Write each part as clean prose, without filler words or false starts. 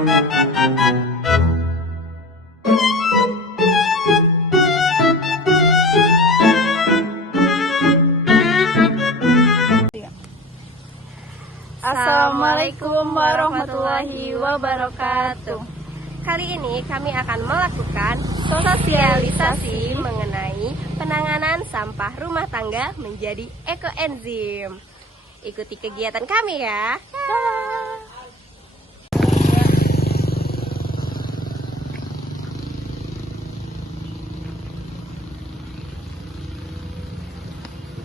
Assalamualaikum warahmatullahi wabarakatuh. Kali ini kami akan melakukan sosialisasi mengenai penanganan sampah rumah tangga menjadi ekoenzim. Ikuti kegiatan kami ya.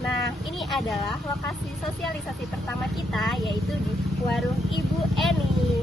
Nah, ini adalah lokasi sosialisasi pertama kita, yaitu di warung Ibu Eni.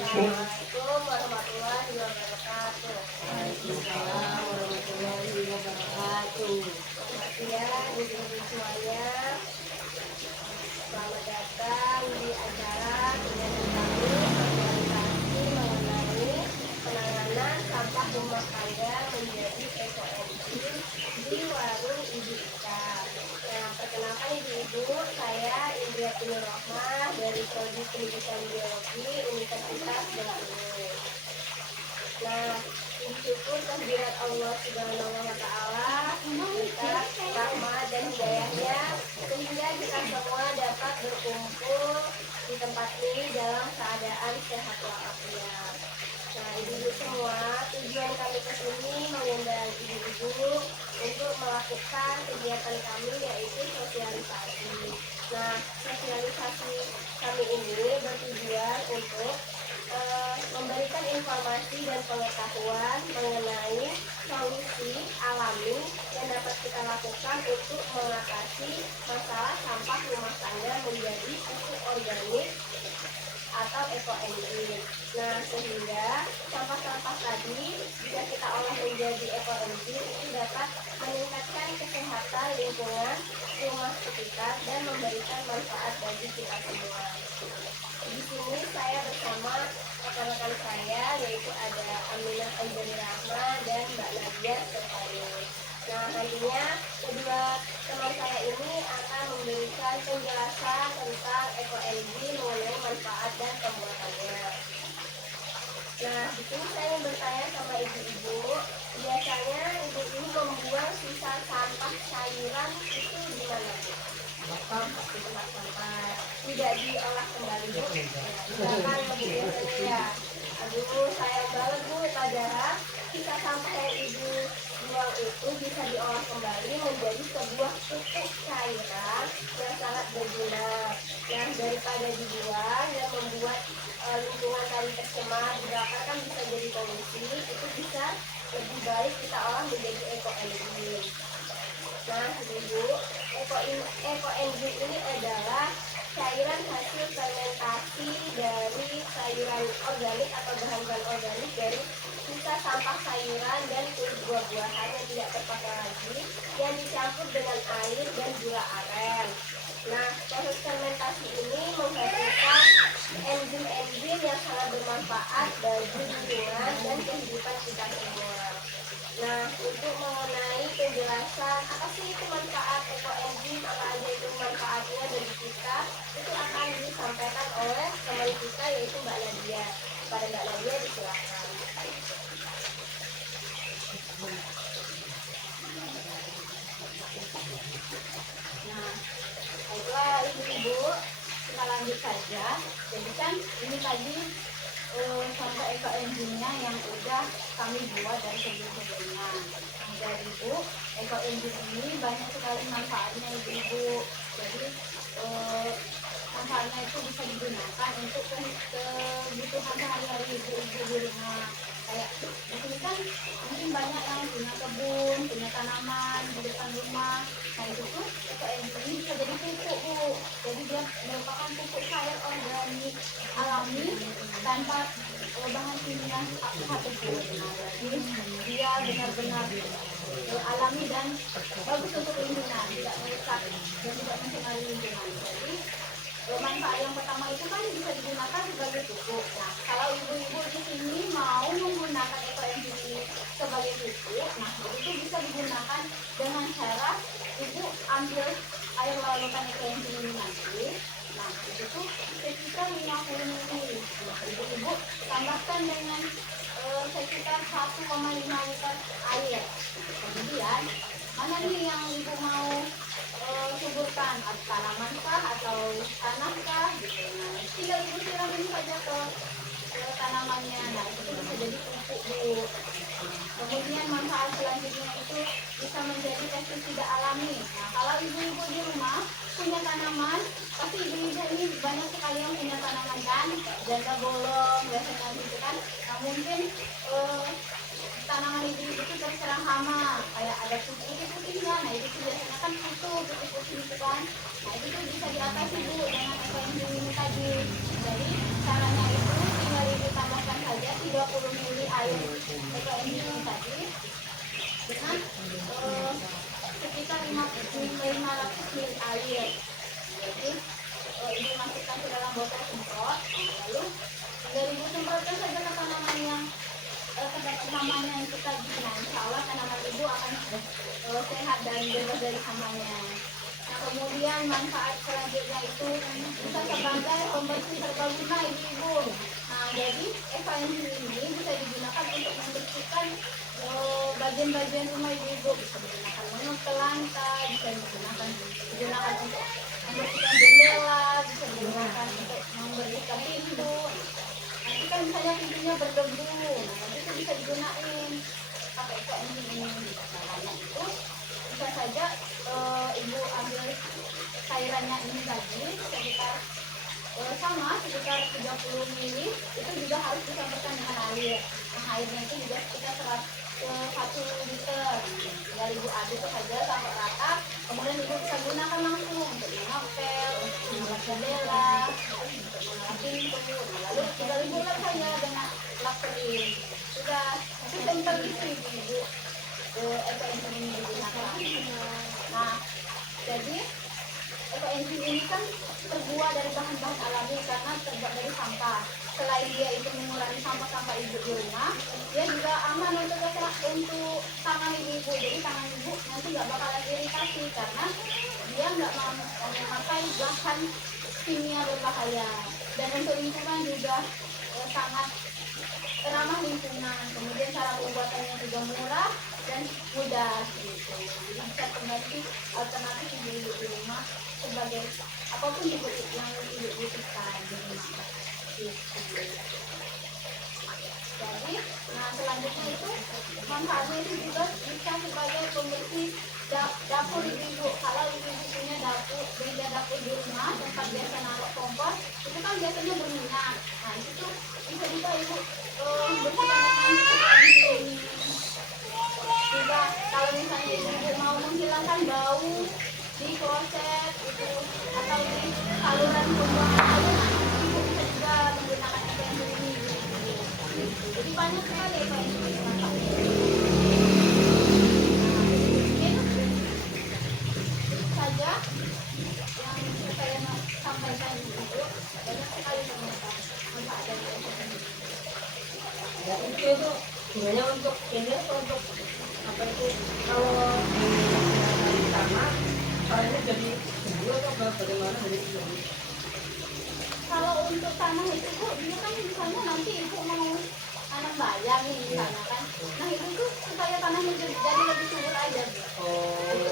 Assalamualaikum warahmatullahi wabarakatuh. Waalaikumsalam warahmatullahi wabarakatuh. Selamat siang ibu-ibu semuanya. Selamat datang di acara kegiatan kami sosialisasi mengenai penanganan sampah rumah tangga menjadi ekoenzim di warung Ibu Ika. Nah, perkenalkan ibu-ibu, saya Indriati Nur Rahmah dari Prodi Pendidikan Biologi Universitas Bengkulu. Nah, syukur kehadirat Allah Subhanahu wa Ta'ala, berkat rahmat dan hidayahnya, sehingga kita semua dapat berkumpul di tempat ini dalam keadaan sehat walafiat. Nah, ibu-ibu semua, tujuan kami ke sini mengundang ibu-ibu untuk melakukan kegiatan kami, yaitu sosialisasi. Nah, sosialisasi kami ini bertujuan untuk memberikan informasi dan pengetahuan mengenai solusi alami yang dapat kita lakukan untuk mengatasi masalah sampah rumah tangga menjadi pupuk organik atau ekoenzim. Nah, sehingga sampah-sampah tadi jika kita olah menjadi ekoenzim itu dapat meningkatkan kesehatan lingkungan rumah sekitar dan memberikan manfaat bagi kita semua. Di sini saya bersama rekan-rekan saya, yaitu ada Aminah Anjani Rahma dan Mbak Nadia Sertani. Nah, nantinya kedua teman saya ini akan memberikan penjelasan tentang ekoenzim mengenai manfaat dan pembuatannya. Nah, di sini saya ingin bertanya sama ibu-ibu, biasanya ibu ini membuang sisa sampah sayuran itu di mana, Bu? Di tempat sampah, tidak diolah kembali, Bu. Misalkan ya, Bu, biasanya ya, aduh sayang banget, Bu, padahal sisa sampah yang ibu buang itu bisa diolah kembali menjadi sebuah pupuk cairan yang sangat berguna. Nah, daripada dibuang dan membuat lingkungan tadi tercemar, bahkan kan bisa jadi polusi, itu bisa lebih baik kita olah menjadi ekoenzim. Nah, ibu, ekoenzim ini adalah cairan hasil fermentasi dari sayuran organik atau bahan-bahan organik dari sisa sampah sayuran dan kulit buah-buahan yang tidak terpakai lagi yang dicampur dengan air dan gula aren. Nah, proses fermentasi ini menghasilkan enzim-enzim yang sangat bermanfaat bagi lingkungan dan kehidupan kita semua. Nah, untuk mengenai penjelasan apa sih itu manfaat ekoenzim, apa aja itu manfaatnya bagi kita, itu akan disampaikan oleh teman kita, yaitu Mbak Nadia. Pada Mbak Nadia disilakan. Nah, baiklah ibu-ibu, kita lanjut saja. Jadi kan ini tadi contoh ekoenzimnya yang udah kami buat dari sebelum-sebelumnya. Nah, jadi ibu, ekoenzim ini banyak sekali manfaatnya ibu-ibu. Jadi manfaatnya itu bisa digunakan untuk kebutuhan sehari-hari ibu-ibu di rumah. Kayak di sini kan mungkin banyak yang punya kebun, punya tanaman di depan rumah. Nah itu tuh ini bisa jadi pupuk bu. Jadi dia merupakan pupuk cair organik alami tanpa bahan kimia apapun. Nah jadi dia benar-benar alami dan bagus untuk lingkungan, tidak merusak dan tidak mencemari lingkungan. Jadi manfaat yang pertama itu kan bisa digunakan sebagai pupuk. Nah, kalau ibu-ibu di sini mau menggunakan ekoenzim ini sebagai pupuk, nah itu bisa digunakan dengan cara ibu ambil air larutan ekoenzim ini nanti. Nah, itu tuh sekitar 50 ml. Nah, ibu-ibu tambahkan dengan sekitar 1,5 liter air. Kemudian mana nih yang ibu mau suburkan, tanaman kah atau tanah kah gitu. Nah, tinggal ibu siramin saja ke tanamannya. Nah, itu bisa jadi pupuk bu. Kemudian manfaat selanjutnya itu bisa menjadi pestisida alami. Nah, kalau ibu-ibu di rumah punya tanaman, pasti ibu-ibu ini banyak sekali yang punya tanaman kan, janda bolong biasanya gitu kan. Nah, mungkin tanaman ibu-ibu itu terserang hama, kayak ada putih-putihnya. Nah, itu tuh biasanya kan putih-putih gitu kan. Nah, itu tuh bisa diatasi bu dengan ekoenzim ini tadi. Jadi caranya itu tinggal ibu tambahkan saja 30 ml air ekoenzim ini tadi dengan sekitar 500 ml air. Jadi ibu masukkan ke dalam botol semprot, lalu tinggal ibu semprotkan saja ke tanaman yang terdapat hamanya itu tadi. Nah, insya Allah tanaman ibu akan sehat dan bebas dari hamanya. Nah, kemudian manfaat selanjutnya itu bisa sebagai pembersih serbaguna ibu-ibu. Nah, jadi ekoenzim ini bisa digunakan untuk membersihkan bagian-bagian rumah ibu-ibu. Bisa digunakan mengepel lantai, bisa digunakan untuk membersihkan jendela, bisa digunakan untuk membersihkan pintu. Nanti kan misalnya pintunya berdebu, nah itu bisa digunain pakai ekoenzim ini. Caranya itu bisa saja ibu ambil cairannya ini tadi sekitar sekitar 30 ml, itu juga harus dicampurkan dengan air. Nah, airnya itu juga sekitar 1 liter. Tinggal ibu aduk saja sampai rata, kemudian ibu bisa gunakan langsung untuk mengepel, untuk mengelap jendela, untuk mengelap pintu. Lalu tinggal ibu lap saja dengan lap kering. Sudah simpel gitu ibu ekoenzim ini digunakan. Nah, jadi ekoenzim ini kan terbuat dari bahan-bahan alami karena terbuat dari sampah. Selain dia itu mengurangi sampah-sampah ibu di rumah, dia juga aman untuk tangan ibu. Jadi tangan ibu nanti nggak bakalan iritasi karena dia nggak memakai bahan kimia berbahaya. Dan untuk lingkungan juga sangat ramah lingkungan. Kemudian cara pembuatannya juga murah dan mudah gitu. Jadi bisa kembali alternatif ibu-ibu di rumah sebagai apapun yang ibu butuhkan di rumah. Jadi, nah selanjutnya itu manfaatnya itu juga bisa sebagai pembersih dapur ibu. Kalau ibu punya beda dapur di rumah tempat biasa naruh kompor, itu kan biasanya berminyak. Nah itu tuh bisa juga ibu bersihkan dengan ini. Juga kalau misalnya ibu mau menghilangkan bau di kloset itu atau di saluran pembuangan air, ibu bisa juga menggunakan ekoenzim ini. Jadi banyak sekali ekoenzim ini manfaatnya. Itu saja yang saya sampaikan itu. Banyak sekali ternyata manfaat dari ekoenzim ini. Ya, itu gunanya untuk ini atau untuk apa itu kalau di tanah caranya jadi gembur atau bagaimana dari itu? Kalau untuk tanah itu bu, dia kan misalnya nanti ibu mau tanam bayam nih misalnya kan, nah itu tuh supaya tanahnya jadi lebih subur aja bu.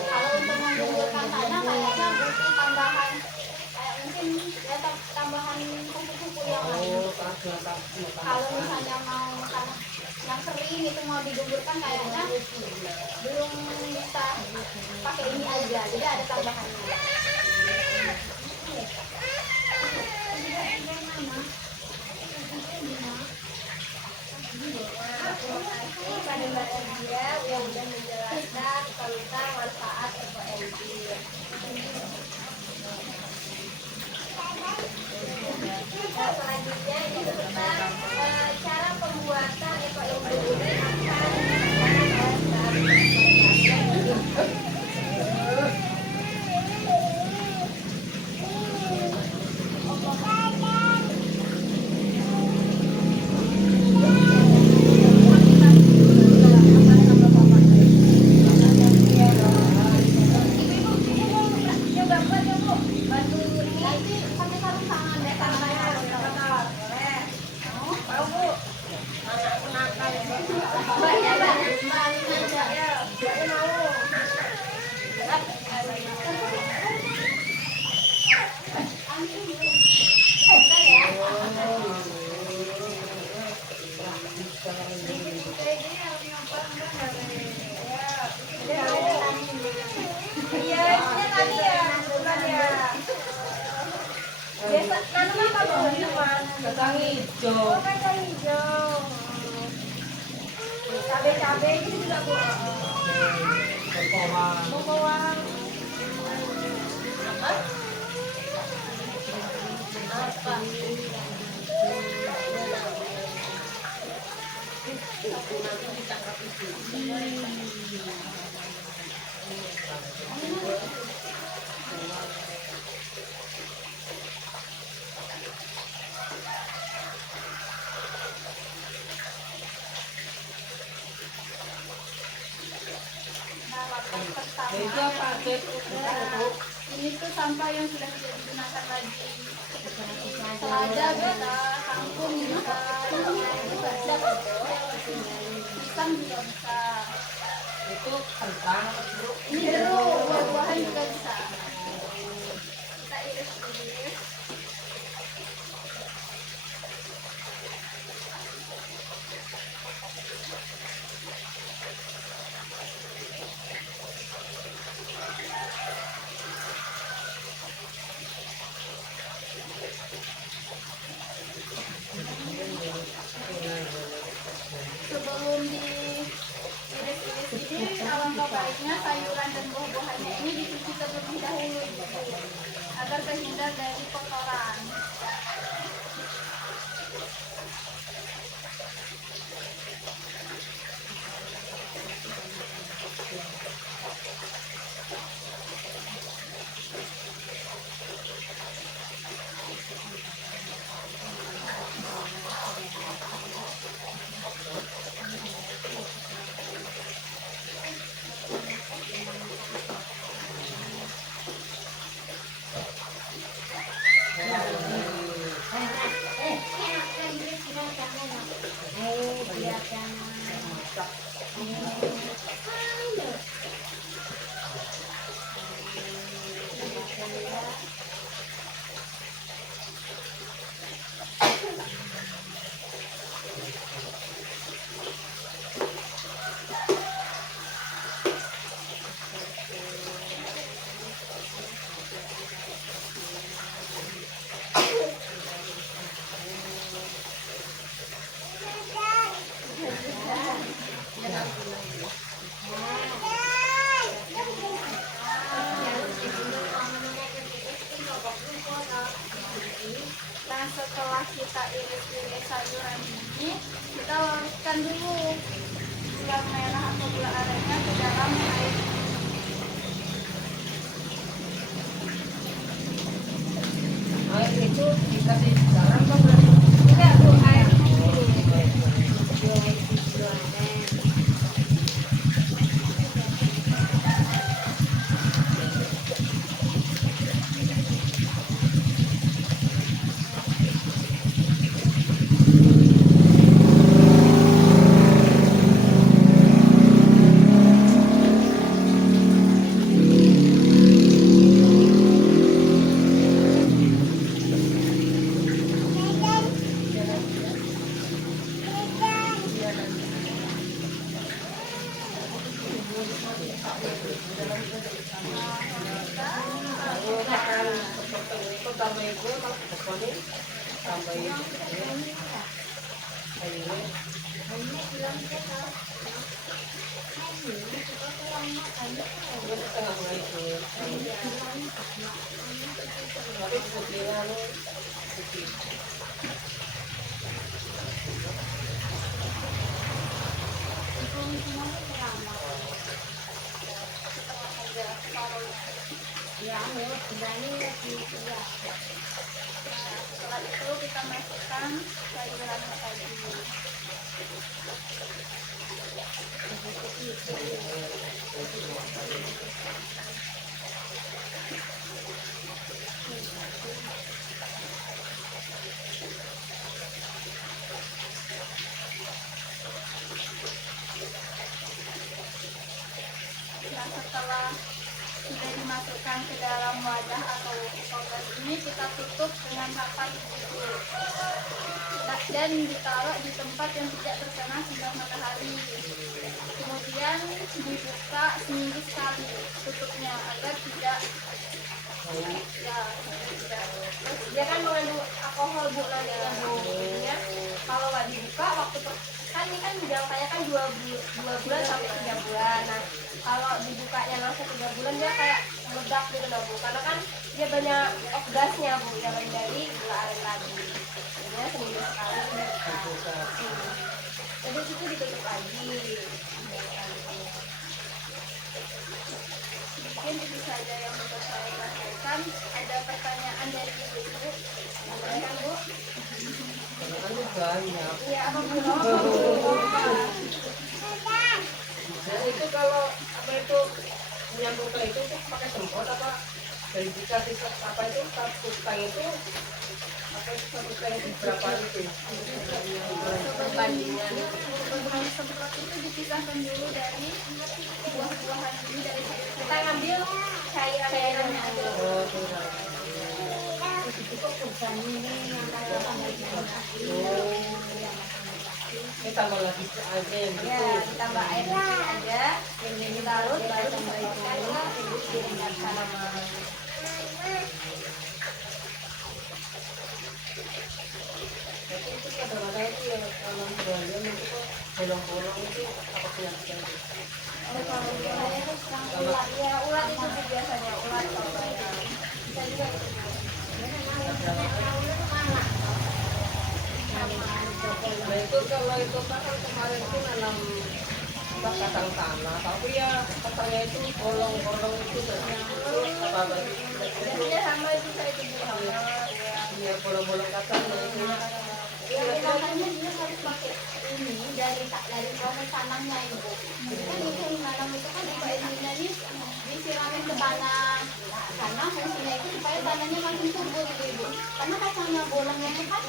Kalau untuk menggugurkan tanah kayaknya butuh tambahan kayak mungkin ya tambahan pupuk-pupuk yang lain. Kalau misalnya mau tanah yang kering itu mau digugurkan kayaknya belum bisa pakai ini aja, jadi ada tambahannya. nanam apa bu? Minuman. Kacang hijau. Oh kacang hijau. Cabai-cabai gitu juga bu. Bengkoang. Bawang. Apa? Apa? Nanti ditangkap itu. Nah, lapak pertama. Itu apa Cep? Nah, ini tuh sampah yang sudah tidak digunakan lagi. Selada bisa, kangkung bisa, pisang juga bisa. Itu kentang atau jeruk? Ini jeruk, buah-buahan juga bisa. Kita iris dulu. Sebelum diiris-iris ini, alangkah baiknya sayuran dan buah-buahannya ini dicuci terlebih dahulu agar terhindar dari kotoran. Nah, setelah kita iris-iris sayuran ini, kita larutkan dulu gula merah atau gula arennya ke dalam air. Air itu dikasih garam kan berarti? Enggak bu, air dulu. Kalau makan seperti itu tambah itu emang pokoknya tambah itu sayurnya dia setengah itu tapi putihnya putih. Setelah itu kita masukkan sayurannya tadi. Nah, setelah sudah dimasukkan ke dalam wadah atau toples ini, kita tutup dengan rapat dulu. Dan ditaruh di tempat yang tidak terkena sinar matahari. Kemudian dibuka seminggu sekali tutupnya agar tidak Ya, terus dia kan mengandung alkohol bu nantinya bu. Jadinya kalau nggak dibuka kan ini kan jangkanya kan 2 bulan sampai 3 bulan. Nah kalau dibukanya langsung 3 bulan dia kayak meledak gitu loh bu, karena kan dia banyak off-gasnya bu yang dari gula aren tadi. Jadinya seminggu sekali dibuka. Jadi itu ditutup lagi. Mungkin itu saja yang bisa saya sampaikan. Ada pertanyaan dari ibu-ibu? Sampaikan bu. Kan banyak. Iya apa bu? Nah itu kalau apa itu menyambung ke itu tuh pakai semprot apa dari dikasih apa itu satu tang itu apa itu satu tang itu berapa itu? Perbandingan. Sebelum semprot itu dipisahkan dulu dari buah-buahan ini dari sayur. Kita ngambil cairannya aja. Oh, kurang. Ini tambah lagi aja yang Ya, gitu. ditambah air kecil aja. Ini dilarut baru dimasukkan ke minyak tanaman. Tapi itu kadang-kadang itu yang kalau buahnya itu kok bolong-bolong itu apa penyakitnya? Kalau saya itu serang ulat. Ya, ulat itu Bu, biasanya ulat kalau saya. Bisa juga itu. Nah itu kalau itu kan kemarin itu nanam kacang tanah, tapi ya katanya itu bolong-bolong itu apa lagi? Biasanya sama itu saya itu Bu, sama. Ya. Iya bolong-bolong kacangnya itu. Ya, makanya dia harus pakai ini dari proses tanamnya ibu. Jadi kan itu nanam itu kan intinya disiramin ke tanah. Karena fungsinya itu supaya tanahnya makin subur gitu ibu. Karena kacangnya bolongnya itu kan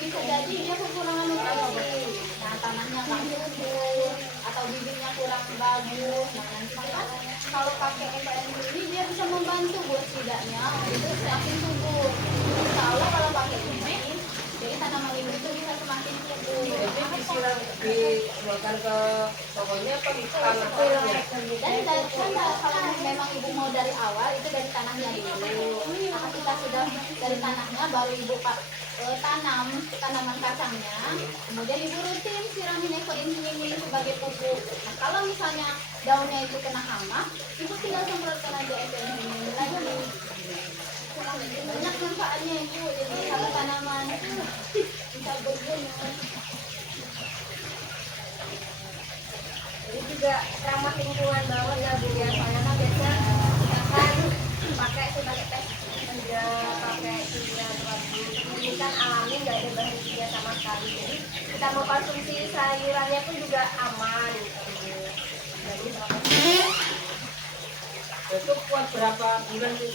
bisa jadi dia kekurangan nutrisi. Nah tanahnya nggak subur atau bibitnya kurang bagus. Nah nanti kan kalau pakai EKM ini dia bisa membantu buat setidaknya itu semakin subur. Insya Allah kalau pakai ini jadi tanaman ibu itu bisa semakin subur. Jadi disiram dikeluarkan ke pokoknya apa di tanahnya? Dan kalau memang ibu mau dari awal itu dari tanahnya dulu. Nah, kita sudah dari tanahnya baru ibu tanam tanaman kacangnya. Kemudian ibu rutin siramin ini sebagai pupuk. Nah, kalau misalnya daunnya itu kena hama, ibu tinggal semprotkan aja ini lagi. Banyak manfaatnya ibu. Jadi kalau tanaman bisa berguna. Ini juga ramah lingkungan banget ya Bu ya. Soalnya kan biasa kita kan pakai pestisida, pakai kimia gabus. Ini kan alami, nggak ada bahan kimia sama sekali. Jadi kita mau konsumsi sayurannya pun juga aman. Gitu. Jadi Itu kuat berapa bulan sih?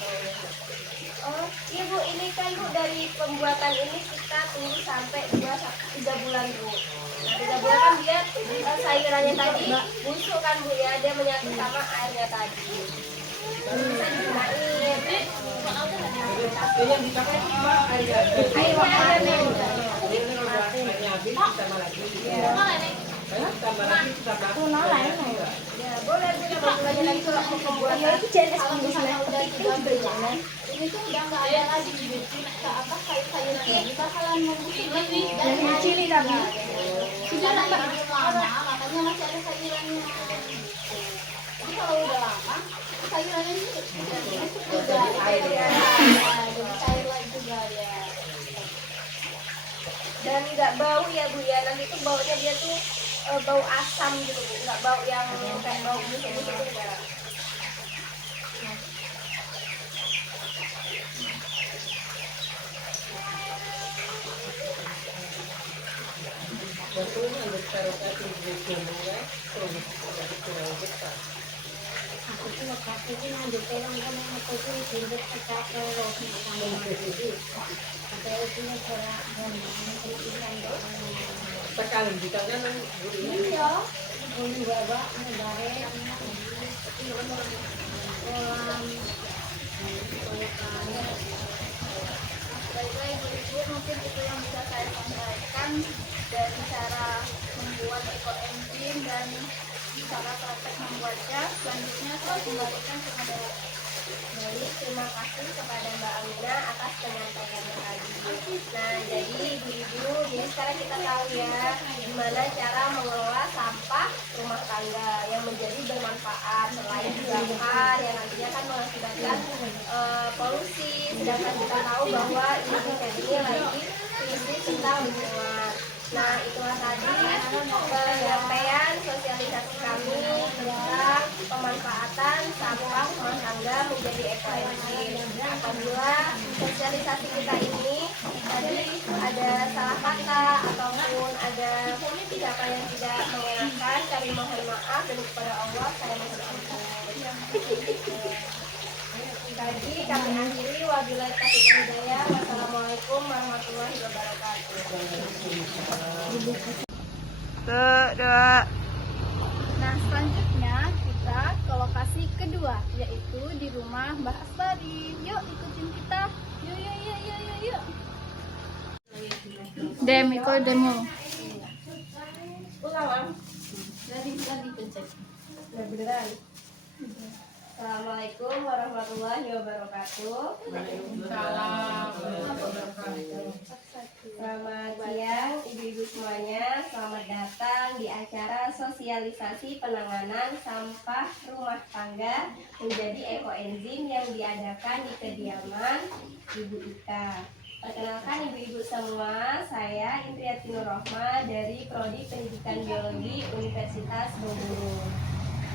oh iya Bu, ini kan Bu dari pembuatan ini kita tunggu sampai 2-3 bulan Bu. Nah 3 bulan kan dia sayurannya tadi busuk kan Bu ya, dia menyatu sama airnya tadi. Baru bisa digunain. Itu yang dipakai itu cuma air Airnya aja Bu. Ini kalau udah airnya habis ditambah lagi. Tambah lagi tambah. Ya boleh Bu, tambah gulanya lagi kalau mau pembuatan. Kalau misalnya udah 3 bulan, ini tuh udah nggak ada lagi sayur-sayuran ini bakalan membusuk lagi dan cili tadi. Sudah nggak lama, makanya masih ada sayurannya. Jadi kalau udah lama, sayurannya ini busuk juga. Jadi cair lagi juga ya. Dan nggak bau ya Bu ya, nanti tuh baunya dia tuh bau asam gitu Bu, nggak bau yang kayak bau busuk-busuk itu enggak. Betul untuk taruh ke gunung kan, terus kurang besar. Aku tuh waktu ini lanjut pelang kamu aku tuh hidup tercapai loh sampai usianya berat Sekali ditanya nang gurih. iya boleh bawa negara kolam Baiklah ibu-ibu, mungkin itu yang bisa saya sampaikan dari cara membuat ekoenzim dan cara praktek membuatnya. Selanjutnya saya kembalikan kepada Baik, terima kasih kepada Mbak Amina atas penyampaiannya tadi. Nah, jadi ibu-ibu, jadi sekarang kita tahu ya gimana cara mengelola sampah rumah tangga yang menjadi bermanfaat selain dibakar yang nantinya kan mengakibatkan polusi. Sedangkan kita tahu bahwa Indonesia ini lagi krisis tentang lingkungan. Nah, itulah tadi penyampaian sosialisasi kami tentang pemanfaatan sampah rumah tangga menjadi ekoenzim. Apabila sosialisasi kita ini tadi ada salah kata ataupun ada ucapan yang tidak mengenakan, kami mohon maaf dan kepada Allah saya mohon ampun. Tadi kami akhiri wabillahi taufiq wal hidayah. Wassalamualaikum warahmatullahi wabarakatuh. Nah, selanjutnya kita ke lokasi kedua, yaitu di rumah Mbah Asbari. Yuk, ikutin kita. Yuk, yuk, yuk, yuk, yuk, yuk. Demo. Ulang, Am. Tadi pencet. Udah beneran. Assalamualaikum warahmatullahi wabarakatuh. Selamat siang ibu-ibu semuanya. Selamat datang di acara sosialisasi penanganan sampah rumah tangga menjadi ekoenzim yang diadakan di kediaman Ibu Ika. Perkenalkan ibu-ibu semua, saya Indriati Nurrohma dari Prodi Pendidikan Biologi Universitas Bengkulu.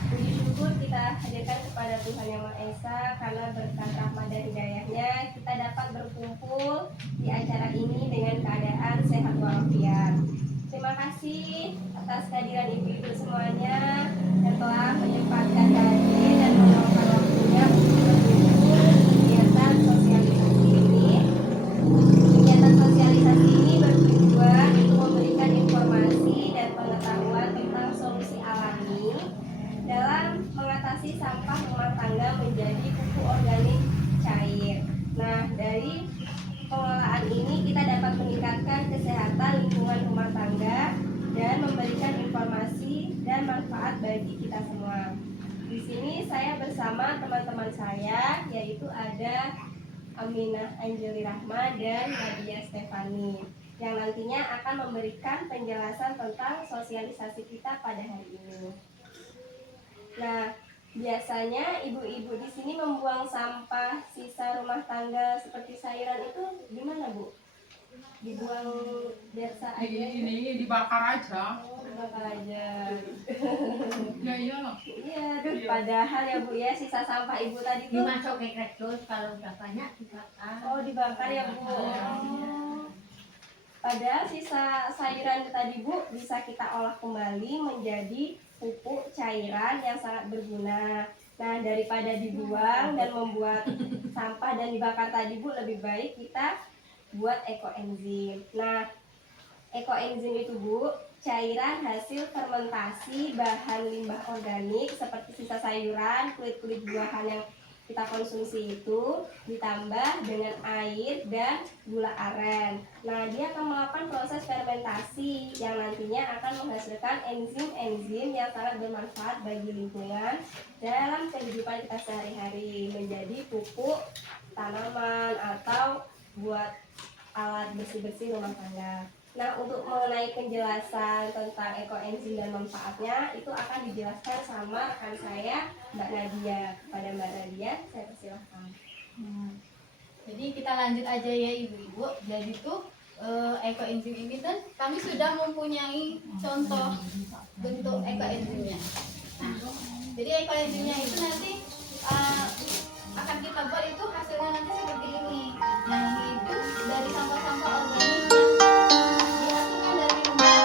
Puji syukur kita hadirkan kepada Tuhan Yang Maha Esa karena berkat rahmat dan hidayahnya kita dapat berkumpul di acara ini dengan keadaan sehat walafiat. Terima kasih atas kehadiran ibu-ibu semuanya yang telah menyempatkan hadir dan meluangkan waktunya untuk berkumpul kegiatan sosialisasi ini. Kegiatan sosialisasi ini bertujuan untuk memberikan informasi dan pengetahuan tentang solusi alami dalam mengatasi sampah rumah tangga menjadi pupuk organik cair. Nah, dari pengelolaan ini kita dapat meningkatkan kesehatan lingkungan rumah tangga dan memberikan informasi dan manfaat bagi kita semua. Di sini saya bersama teman-teman saya, yaitu ada Aminah Anjeli Rahma dan Nadia Stefani, yang nantinya akan memberikan penjelasan tentang sosialisasi kita pada hari ini. Nah, biasanya ibu-ibu di sini membuang sampah sisa rumah tangga seperti sayuran itu gimana, Bu? Dibuang biasa aja? Ini dibakar aja. Oh, dibakar aja. Ya iyalah. Iya, aduh, padahal ya Bu ya, sisa sampah Ibu tadi tuh Dimasuk ke kardus, kalau udah banyak dibakar. oh dibakar ya Bu. Oh. Padahal sisa sayuran tadi Bu bisa kita olah kembali menjadi pupuk cairan yang sangat berguna. Nah, daripada dibuang dan membuat sampah dan dibakar tadi Bu, lebih baik kita buat ekoenzim. Nah, ekoenzim itu Bu, cairan hasil fermentasi bahan limbah organik seperti sisa sayuran, kulit-kulit buahan yang kita konsumsi itu ditambah dengan air dan gula aren. Nah, dia akan melakukan proses fermentasi yang nantinya akan menghasilkan enzim-enzim yang sangat bermanfaat bagi lingkungan dalam kehidupan kita sehari-hari, menjadi pupuk tanaman atau buat alat bersih-bersih rumah tangga. Nah, untuk mengenai penjelasan tentang ekoenzim dan manfaatnya itu akan dijelaskan sama rekan saya, Mbak Nadia. Kepada Mbak Nadia, saya persilahkan. Jadi kita lanjut aja ya ibu-ibu. Jadi tuh ekoenzim ini kan kami sudah mempunyai contoh bentuk ekoenzimnya. Nah, jadi ekoenzimnya itu nanti akan kita buat itu hasilnya nanti seperti ini. Nah, ini itu dari sampah-sampah organik yang dihasilkan dari rumah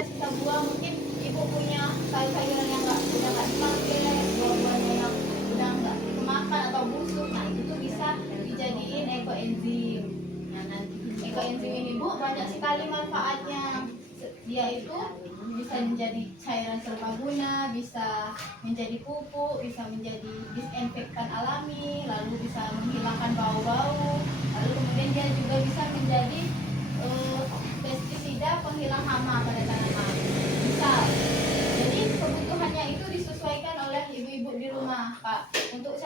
kita buang. Mungkin ibu punya sayur-sayuran yang udah nggak dipakai, buah-buahnya yang udah nggak kemakan atau busuk, nah itu tuh bisa dijadiin ekoenzim. Nah, nanti ekoenzim ini Bu banyak sekali manfaatnya. Dia itu bisa menjadi cairan serbaguna, bisa menjadi pupuk, bisa menjadi disinfektan alami, lalu bisa menghilangkan bau-bau, lalu kemudian dia juga bisa menjadi pestisida penghilang hama pada tanaman. Misal, jadi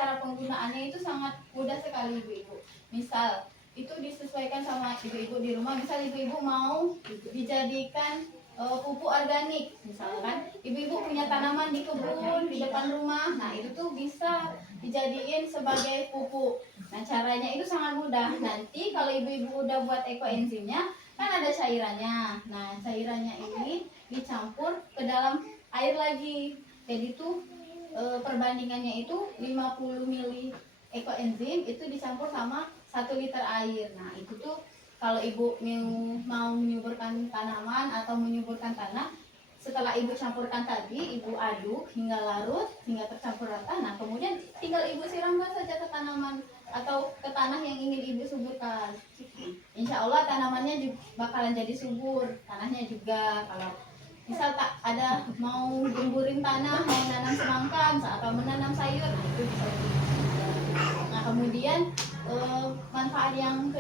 cara penggunaannya itu sangat mudah sekali ibu-ibu. Misal itu disesuaikan sama ibu-ibu di rumah. Misal ibu-ibu mau dijadikan pupuk organik, misalkan ibu-ibu punya tanaman di kebun di depan rumah, nah itu tuh bisa dijadiin sebagai pupuk. Nah caranya itu sangat mudah. Nanti kalau ibu-ibu udah buat ekoenzimnya kan ada cairannya. Nah cairannya ini dicampur ke dalam air lagi. Jadi tuh perbandingannya itu 50 ml ekoenzim itu dicampur sama 1 liter air. Nah itu tuh kalau ibu mau menyuburkan tanaman atau menyuburkan tanah, setelah ibu campurkan tadi, ibu aduk hingga larut, hingga tercampur rata. Nah kemudian tinggal ibu siramkan saja ke tanaman atau ke tanah yang ingin ibu suburkan. Insya Allah tanamannya juga bakalan jadi subur, tanahnya juga. Kalau misal tak ada mau gemburin tanah, mau menanam semangka atau menanam sayur, nah itu bisa juga. Nah kemudian manfaat yang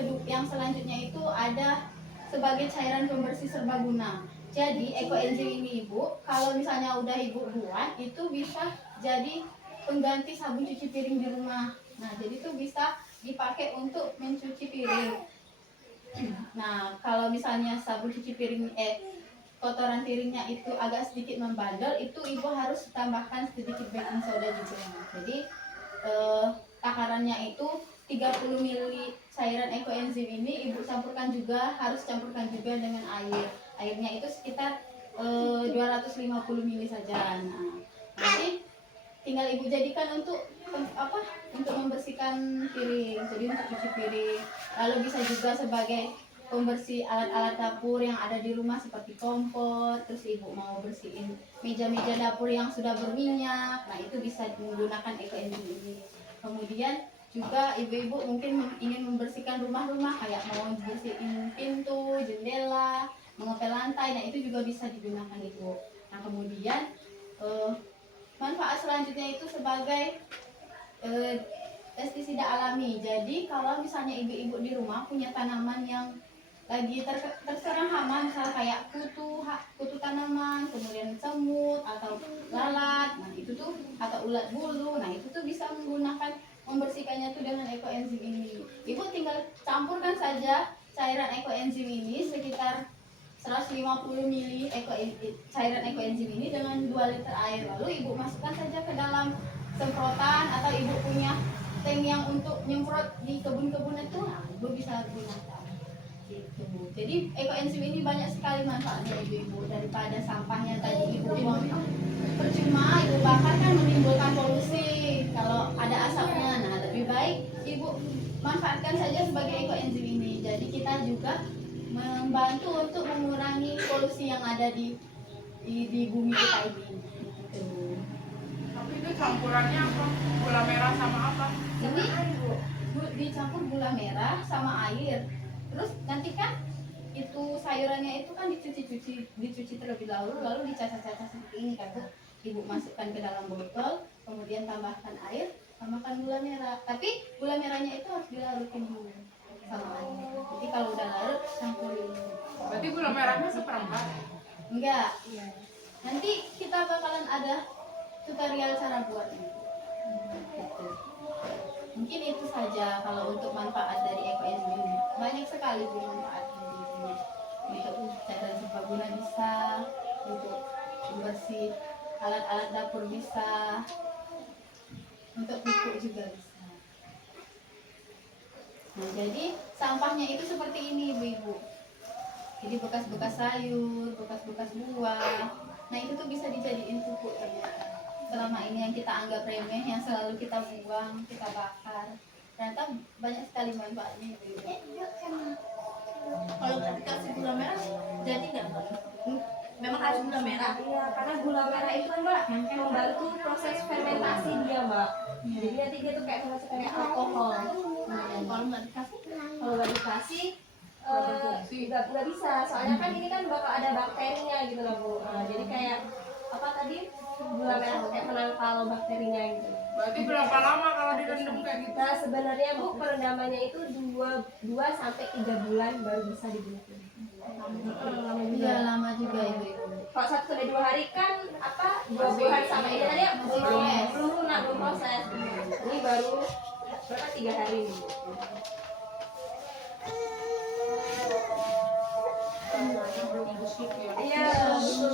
selanjutnya itu ada sebagai cairan pembersih serbaguna. Jadi ekoenzim ini ibu, kalau misalnya udah ibu buat itu bisa jadi pengganti sabun cuci piring di rumah. Nah jadi itu bisa dipakai untuk mencuci piring. Nah kalau misalnya sabun cuci piring kotoran piringnya itu agak sedikit membandel, itu ibu harus tambahkan sedikit baking soda juga. Jadi takarannya itu 30 ml cairan ekoenzim ini ibu campurkan juga, harus campurkan juga dengan air. Airnya itu sekitar 250 ml saja. Nah, nanti tinggal ibu jadikan untuk untuk membersihkan piring, jadi untuk cuci piring. Lalu bisa juga sebagai pembersih alat-alat dapur yang ada di rumah seperti kompor. Terus ibu mau bersihin meja-meja dapur yang sudah berminyak, nah itu bisa menggunakan ekoenzim ini. Kemudian juga ibu-ibu mungkin ingin membersihkan rumah-rumah, kayak mau bersihin pintu, jendela, mengepel lantai, nah itu juga bisa digunakan ibu. Nah kemudian manfaat selanjutnya itu sebagai pestisida alami. Jadi kalau misalnya ibu-ibu di rumah punya tanaman yang lagi terserang hama, misal kayak kutu tanaman, kemudian semut atau lalat, nah itu tuh atau ulat bulu, nah itu tuh bisa membersihkannya tuh dengan ekoenzim ini. Ibu tinggal campurkan saja cairan ekoenzim ini sekitar 150 ml cairan ekoenzim ini dengan 2 liter air, lalu ibu masukkan saja ke dalam semprotan atau ibu punya tank yang untuk nyemprot di kebun-kebun itu, nah ibu bisa gunakan. Gitu. Jadi ekoenzim ini banyak sekali manfaatnya ibu-ibu. Daripada sampahnya tadi ibu buang percuma, ibu bakar kan menimbulkan polusi kalau ada asapnya. Nah lebih baik ibu manfaatkan saja sebagai ekoenzim ini. Jadi kita juga membantu untuk mengurangi polusi yang ada di bumi kita ini. Gitu. Tapi itu campurannya apa? Gula merah sama apa? Ini dicampur gula merah sama air. Terus nanti kan itu sayurannya itu kan dicuci terlebih dahulu, lalu dicacah-cacah seperti ini kan Bu. Ibu masukkan ke dalam botol, kemudian tambahkan air, tambahkan gula merah. Tapi gula merahnya itu harus dilarutin dulu sama air. Jadi kalau udah larut campurin. Berarti gula merahnya seperempat. Enggak. Nanti kita bakalan ada tutorial cara buatnya. Gitu. Mungkin itu saja kalau untuk manfaat dari ekoenzim ini. Banyak sekali manfaatnya di sini. Untuk cairan serbaguna bisa, untuk membersih alat-alat dapur bisa, untuk pupuk juga bisa. Nah, jadi sampahnya itu seperti ini ibu-ibu. Jadi bekas-bekas sayur, bekas-bekas buah. Nah itu tuh bisa dijadiin pupuk ternyata. Selama ini yang kita anggap remeh, yang selalu kita buang, kita bakar, ternyata banyak sekali manfaatnya ibu-ibu. Kalau nggak dikasih gula merah, jadi nggak Mbak? Memang harus gula merah. Iya, karena gula merah itu kan Mbak membantu proses fermentasi dia Mbak. Jadi nanti dia tuh kayak alkohol. Kalau nggak dikasih, Kalau nggak dikasih nggak bisa. Soalnya kan ini kan bakal ada bakterinya gitu loh Bu. Nah, jadi kayak apa tadi gula merah tuh kayak menangkal bakterinya gitu. Berarti berapa lama kalau direndam kayak gitu? Nah sebenarnya Bu perendamannya itu 2 sampai 3 bulan baru bisa digunakan. Iya lama juga ibu-ibu. Kalau 1 sampai 2 hari kan apa buah-buahan sama ini tadi belum lunak, belum proses. Ini baru berapa 3 hari nih. Iya betul.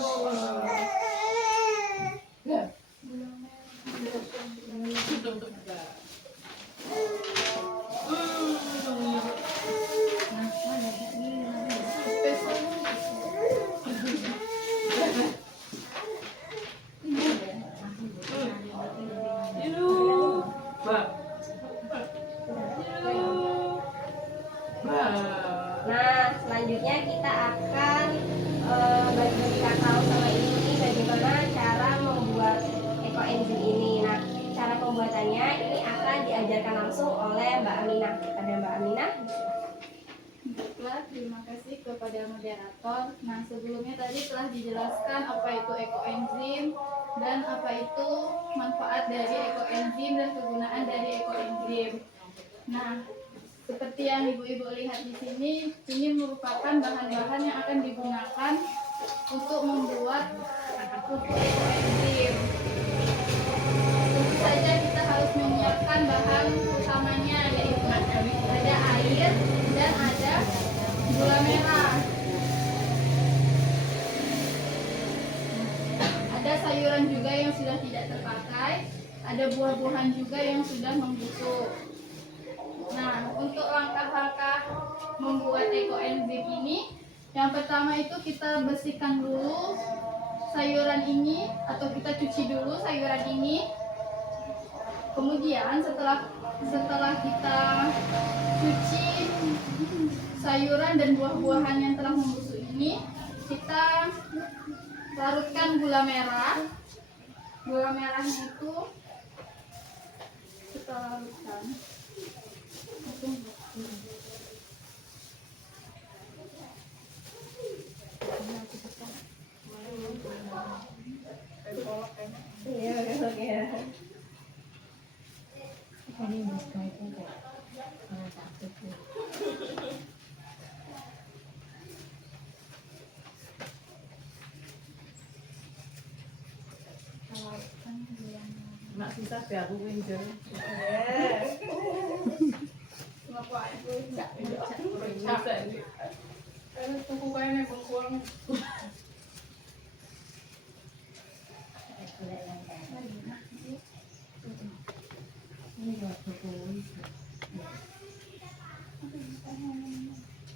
Nah, selanjutnya kita akan bagi-bagi kakao sama ini bagaimana cara membuat ekoenzim ini. Nah, cara pembuatannya ini akan diajarkan langsung oleh Mbak Aminah. Ada Mbak Aminah. Baiklah, terima kasih kepada moderator. Nah, sebelumnya tadi telah dijelaskan apa itu ekoenzim dan apa itu manfaat dari ekoenzim dan kegunaan dari ekoenzim. Nah, seperti yang ibu-ibu lihat di sini, ini merupakan bahan-bahan yang akan digunakan untuk membuat pupuk ekoenzim. Tentu saja kita harus menyiapkan bahan utamanya, yaitu ada air dan ada gula merah. Ada sayuran juga yang sudah tidak terpakai, ada buah-buahan juga yang sudah membusuk. Nah, untuk langkah-langkah membuat ekoenzim ini, yang pertama itu kita bersihkan dulu sayuran ini atau kita cuci dulu sayuran ini. Kemudian setelah kita cuci sayuran dan buah-buahan yang telah membusuk ini, kita larutkan gula merah. Gula merahnya itu kita larutkan. Iya, oke. Mak susah sih aku pinjol. Kenapa itu enggak bisa ini? Karena tuku kayaknya bengkuang.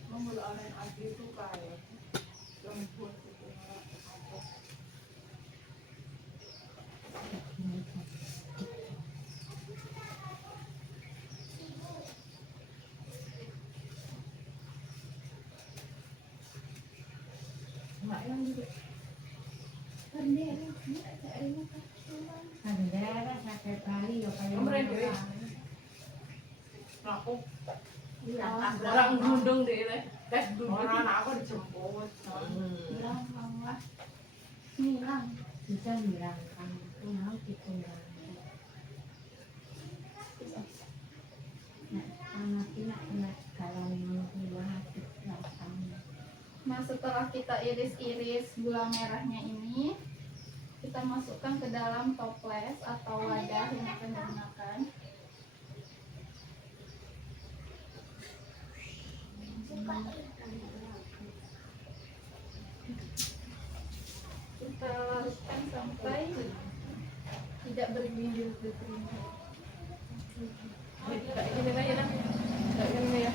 Mengulangi aja itu kayak yang buat tuku. Sandera sakit kali ya kayak Mereka aku orang orang gundung deh le. Orang anak aku dijemput. bisa dirangkang itu mau dikurang. Anak kena kalau mau keluar rangkang. Nah, setelah kita iris-iris gula merahnya ini, kita masukkan ke dalam toples atau wadah yang akan digunakan. Kita larutkan sampai tidak bergerindil-gerindil. Kayak gini aja nah. Kayak gini ya.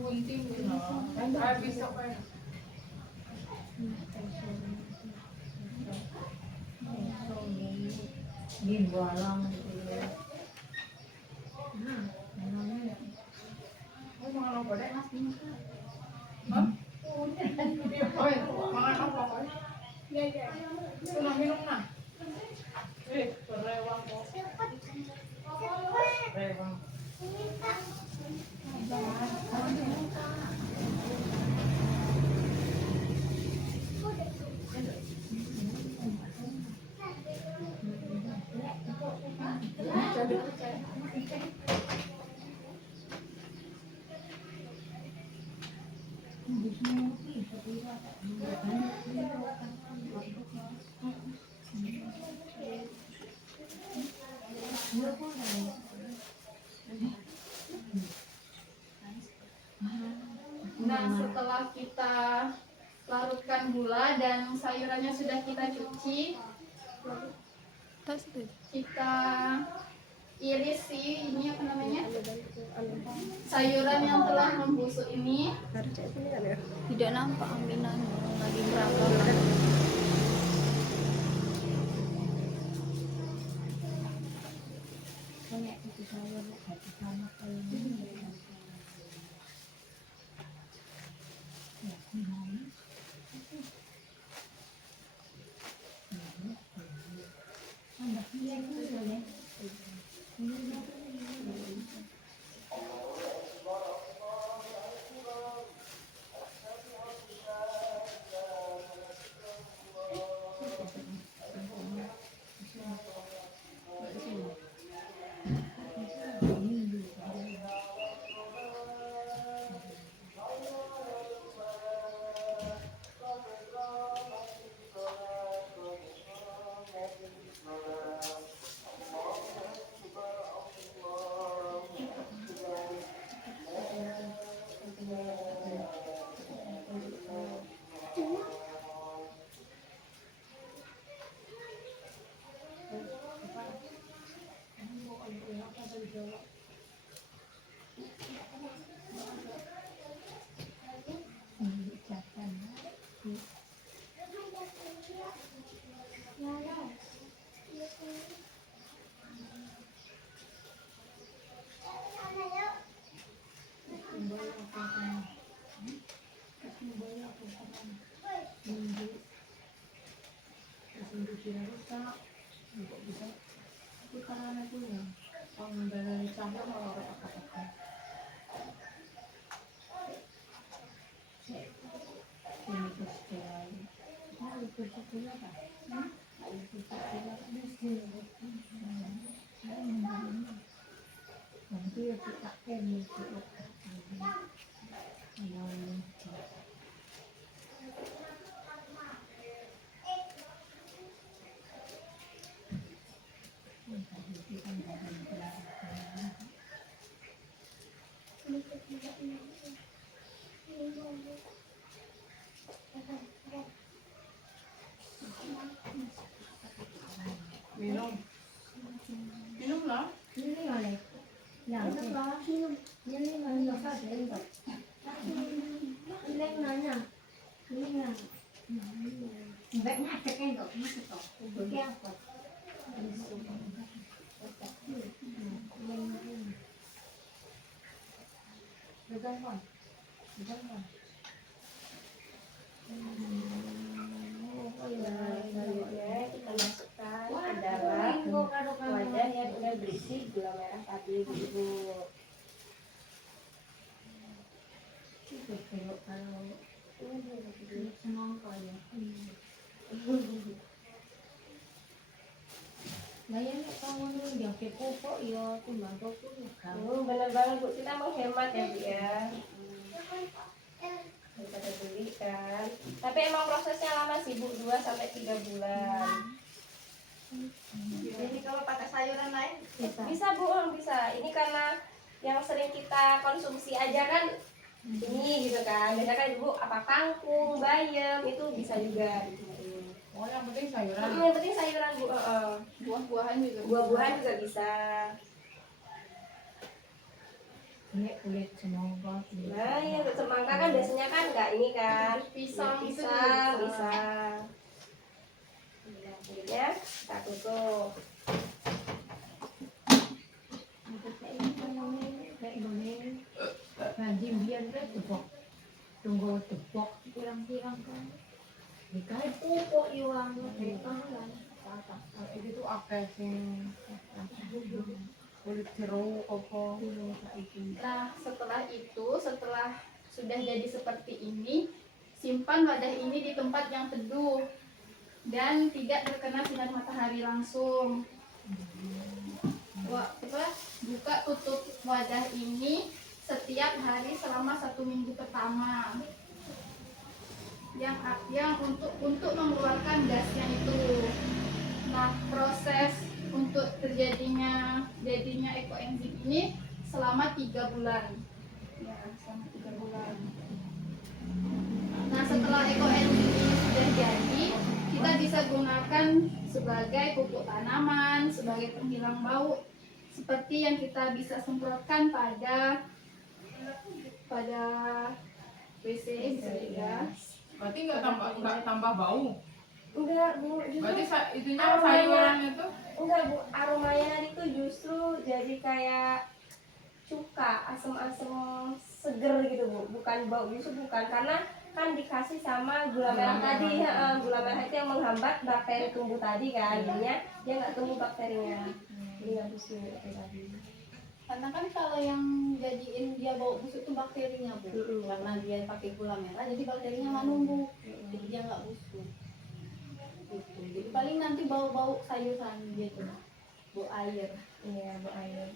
Gunting gitu. Ah bisa kan. Di bolong gitu ya. Nah, namanya Mau makan apa deh? Hah? Oi, makan apa kok? Itu nak minum nah. Berewang kok. Berewang. Nah, setelah kita larutkan gula dan sayurannya sudah kita cuci, kita iris ini apa namanya, sayuran yang telah membusuk ini. Tidak nampak aminan lagi berapa. Minum. Minum lah. Selanjutnya kita masukkan ke dalam wadah yang udah berisi gula merah tadi, Ibu. Bener banget Bu, kita menghemat ya Bu ya. Daripada beli kan. Tapi emang prosesnya lama sih Bu, 2 sampai 3 bulan. Jadi kalau pakai sayuran lain Bisa Bu, bisa. Ini karena yang sering kita konsumsi aja kan ini gitu kan. Biasanya kan Ibu apa kangkung, bayam itu bisa juga. Oh, yang penting sayuran. Yang penting sayuran Bu. Buah-buahan juga. Buah-buahan juga bisa. Kulit semangka. Nah, ya semangka kan biasanya kan nggak ini kan. Pisang itu Pisang juga bisa. Nah, kulitnya kita tutup. Tunggu tepok pirang-pirang kan. Dikai pupuk iwang Iki tuh akeh sing kulit jeruk apa. Nah, setelah sudah jadi seperti ini, simpan wadah ini di tempat yang teduh dan tidak terkena sinar matahari langsung. Buka tutup wadah ini setiap hari selama 1 minggu pertama. yang untuk mengeluarkan gasnya itu. Nah, proses untuk jadinya ekoenzim ini selama 3 bulan. Ya, selama 3 bulan. Nah, setelah ekoenzim ini sudah jadi, kita bisa gunakan sebagai pupuk tanaman, sebagai penghilang bau, seperti yang kita bisa semprotkan pada WC bisa juga. Berarti nggak tambah bau. Enggak Bu, Berarti justru itunya aromanya- sayuran itu enggak Bu, aromanya itu justru jadi kayak cuka, asam-asam seger gitu Bu, bukan bau, justru bukan, karena kan dikasih sama gula merah tadi, gula merah itu yang menghambat bakteri tumbuh tadi kan, jadinya dia nggak tumbuh bakterinya, jadi nggak busuk kayak tadi. Karena kan kalau yang jadiin dia bau busuk itu bakterinya Bu. Karena dia pakai gula merah, jadi bakterinya nggak numbuh, jadi dia nggak busuk. Gitu. Jadi paling nanti bau-bau sayuran gitu, bau air. Iya, bau air.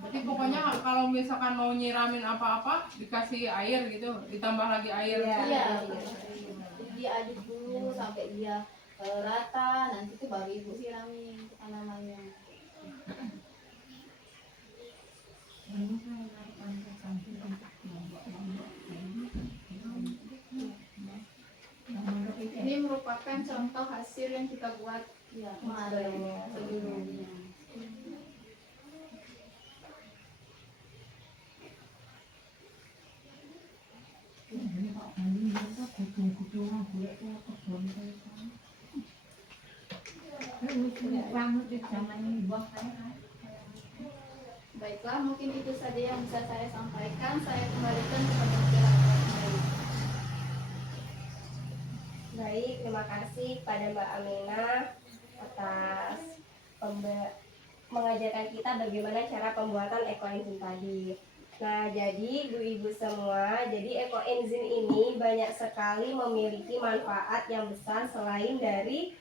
berarti pokoknya kalau misalkan mau nyiramin apa-apa dikasih air gitu, ditambah lagi air. Iya. Jadi diaduk dulu sampai dia rata, nanti tuh baru ibu siramin ke tanamannya. Ini merupakan contoh hasil yang kita buat kemarin sebelumnya. Baiklah, mungkin itu saja yang bisa saya sampaikan. Saya kembalikan kepada kembali. Baik, terima kasih kepada Mbak Aminah atas mengajarkan kita bagaimana cara pembuatan ekoenzim tadi. Nah, jadi ibu-ibu semua, jadi ekoenzim ini banyak sekali memiliki manfaat yang besar selain dari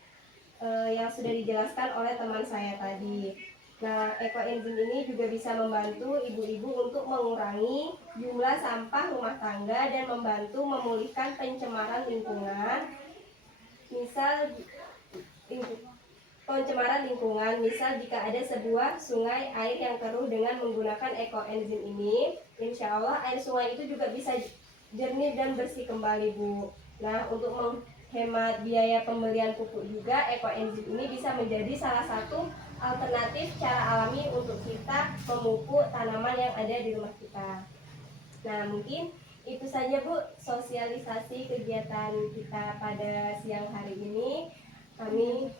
yang sudah dijelaskan oleh teman saya tadi. Nah, ekoenzim ini juga bisa membantu ibu-ibu untuk mengurangi jumlah sampah rumah tangga dan membantu memulihkan pencemaran lingkungan. Misal pencemaran lingkungan, misal jika ada sebuah sungai air yang keruh dengan menggunakan ekoenzim ini, insya Allah air sungai itu juga bisa jernih dan bersih kembali Bu. Nah, untuk menghemat biaya pembelian pupuk juga, ekoenzim ini bisa menjadi salah satu alternatif cara alami untuk kita memupuk tanaman yang ada di rumah kita. Nah, mungkin itu saja Bu sosialisasi kegiatan kita pada siang hari ini. Kami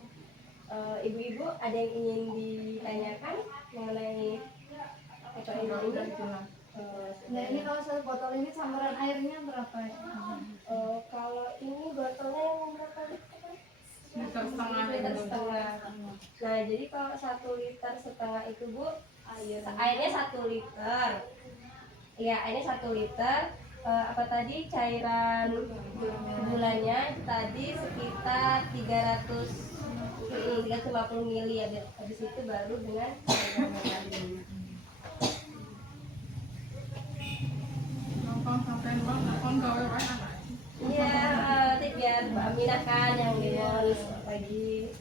ibu-ibu ada yang ingin ditanyakan mengenai ekoenzim ini? Nah, ini kalau satu botol ini campuran airnya berapa ya? Kalau ini botolnya yang berapa liter? Liter setengah. Liter setengah. Nah, jadi kalau 1,5 liter itu Bu, airnya 1 liter. Ya, airnya 1 liter. Apa tadi cairan gulanya tadi sekitar 350 ml ya. Habis itu baru dengan cairan tadi. Gampang sampein banget, kon gawe wae anak. Iya, nanti biar Mbak Aminah kan yang ngurus pagi.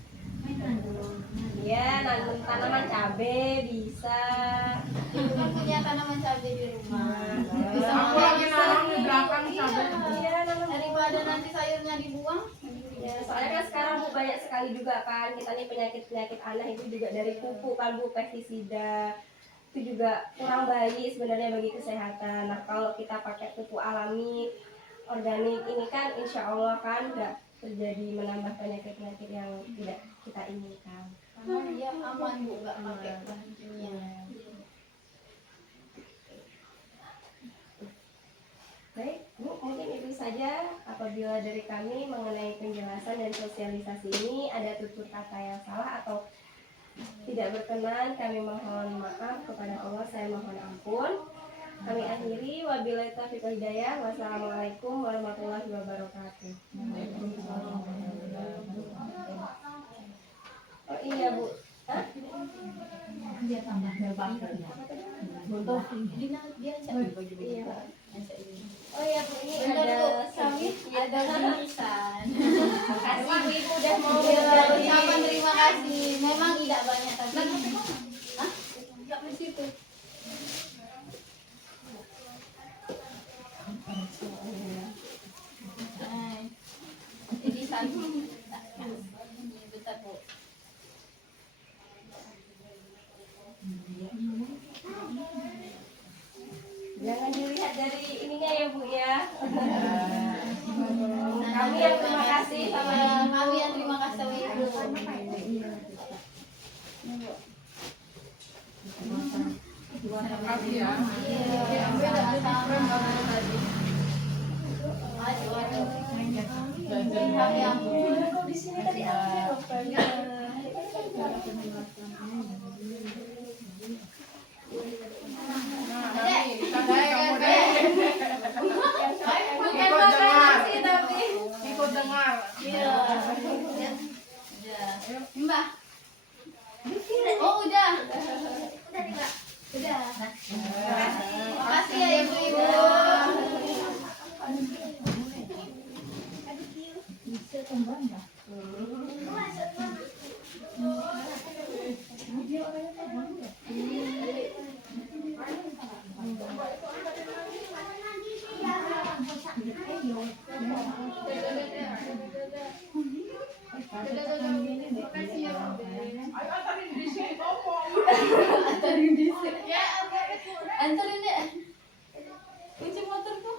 Iya, nanam tanaman cabai bisa. Ibu kan punya tanaman cabai di rumah. Bisa Aku lagi nanam di belakang cabai. Iya, nanam. Daripada nanti sayurnya dibuang. Ya, soalnya kan sekarang Bu banyak sekali juga kan kita nih penyakit anak itu juga dari pupuk kan Bu, pestisida itu juga kurang baik sebenarnya bagi kesehatan. Nah, kalau kita pakai pupuk alami organik ini kan insya Allah kan nggak terjadi menambah penyakit-penyakit yang tidak kita inginkan. Karena dia aman Bu, nggak pakai bahan kimia. Baik Bu, mungkin itu saja. Apabila dari kami mengenai penjelasan dan sosialisasi ini ada tutur kata yang salah atau tidak berkenan, kami mohon maaf kepada Allah, saya mohon ampun. Kami akhiri, wabillahi taufiq wal hidayah. Wassalamualaikum warahmatullahi wabarakatuh. Oh iya Bu. Hah? biar tambah berbakat ya. Untuk dia Iya. ini. Oh ya Bu, ini Bentar, ada Bu. sawit, Ada bingkisan. Makasih Bu, Ibu udah mau Ya, berbagi. ucapan terima kasih. Memang tidak banyak tapi. Hah? Enggak di situ. Ini satu. Bentar, Bu. Jangan dilihat dari ininya ya Bu ya. Kami yang terima kasih sama Kami yang terima kasih sama Ibu. Makasih ya. Iya, sama-sama. Aduh, aduh. Kami yang Kok di sini tadi ada dokter. Nah, kami kasih kamu deh. bukan makasih tapi. Ikut dengar. Iya. Udah. Mbak. Oh, udah. Udah. Makasih ya Ibu-ibu. Ayo tadi di sini ngomong. Anterin deh. Kunci motorku.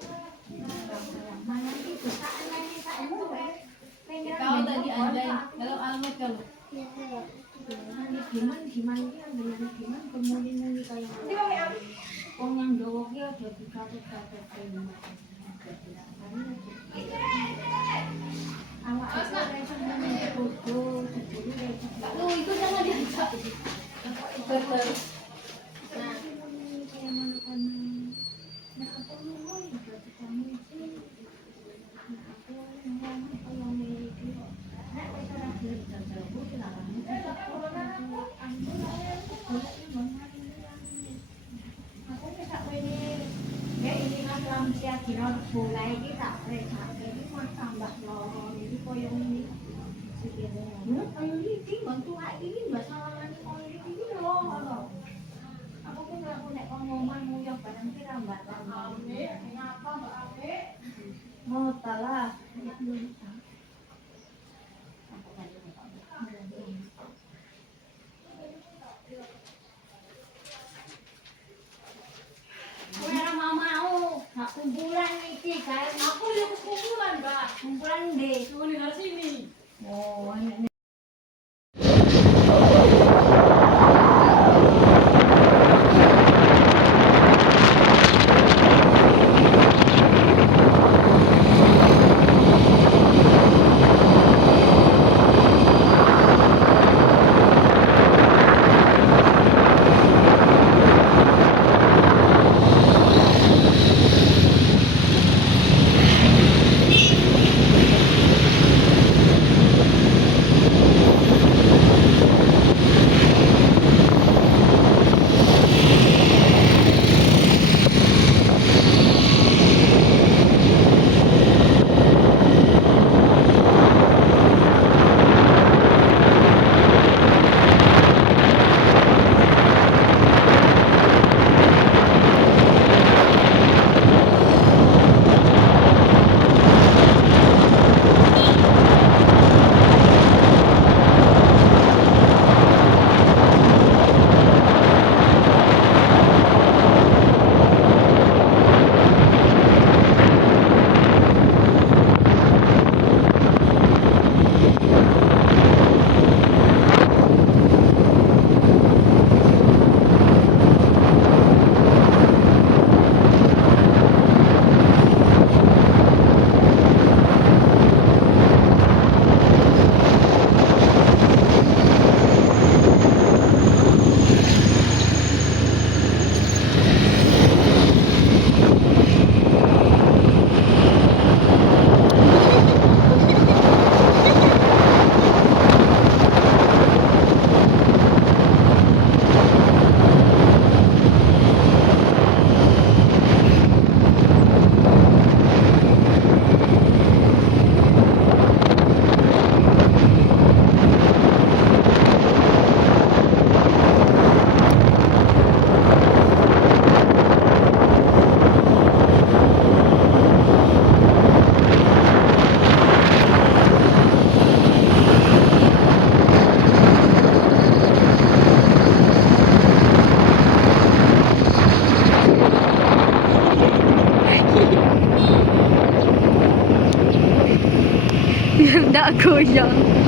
Kau tadi andai kalau alamat kalau. Wong yang dowo ki aja dikatut-katut kene. Awak ora iso ngene bodo, diburu ora iso. Lu itu jangan diajak. Bener. Mulai iki tak presake iki kok tambah loro iki koyo ngene. Sikile. Koyo iki bantu iki mbak sawangan koyo iki lho. Aku pun ora nek ngomong nguyok barang ki rambat rame. Kenapa Mbak Ame? Mau talah. Ora mau. Hak kumpulan iki kan. Aku yang kumpulan, Mbak. Kumpulan ndek. Cuma di sini. Oh, ini goyang.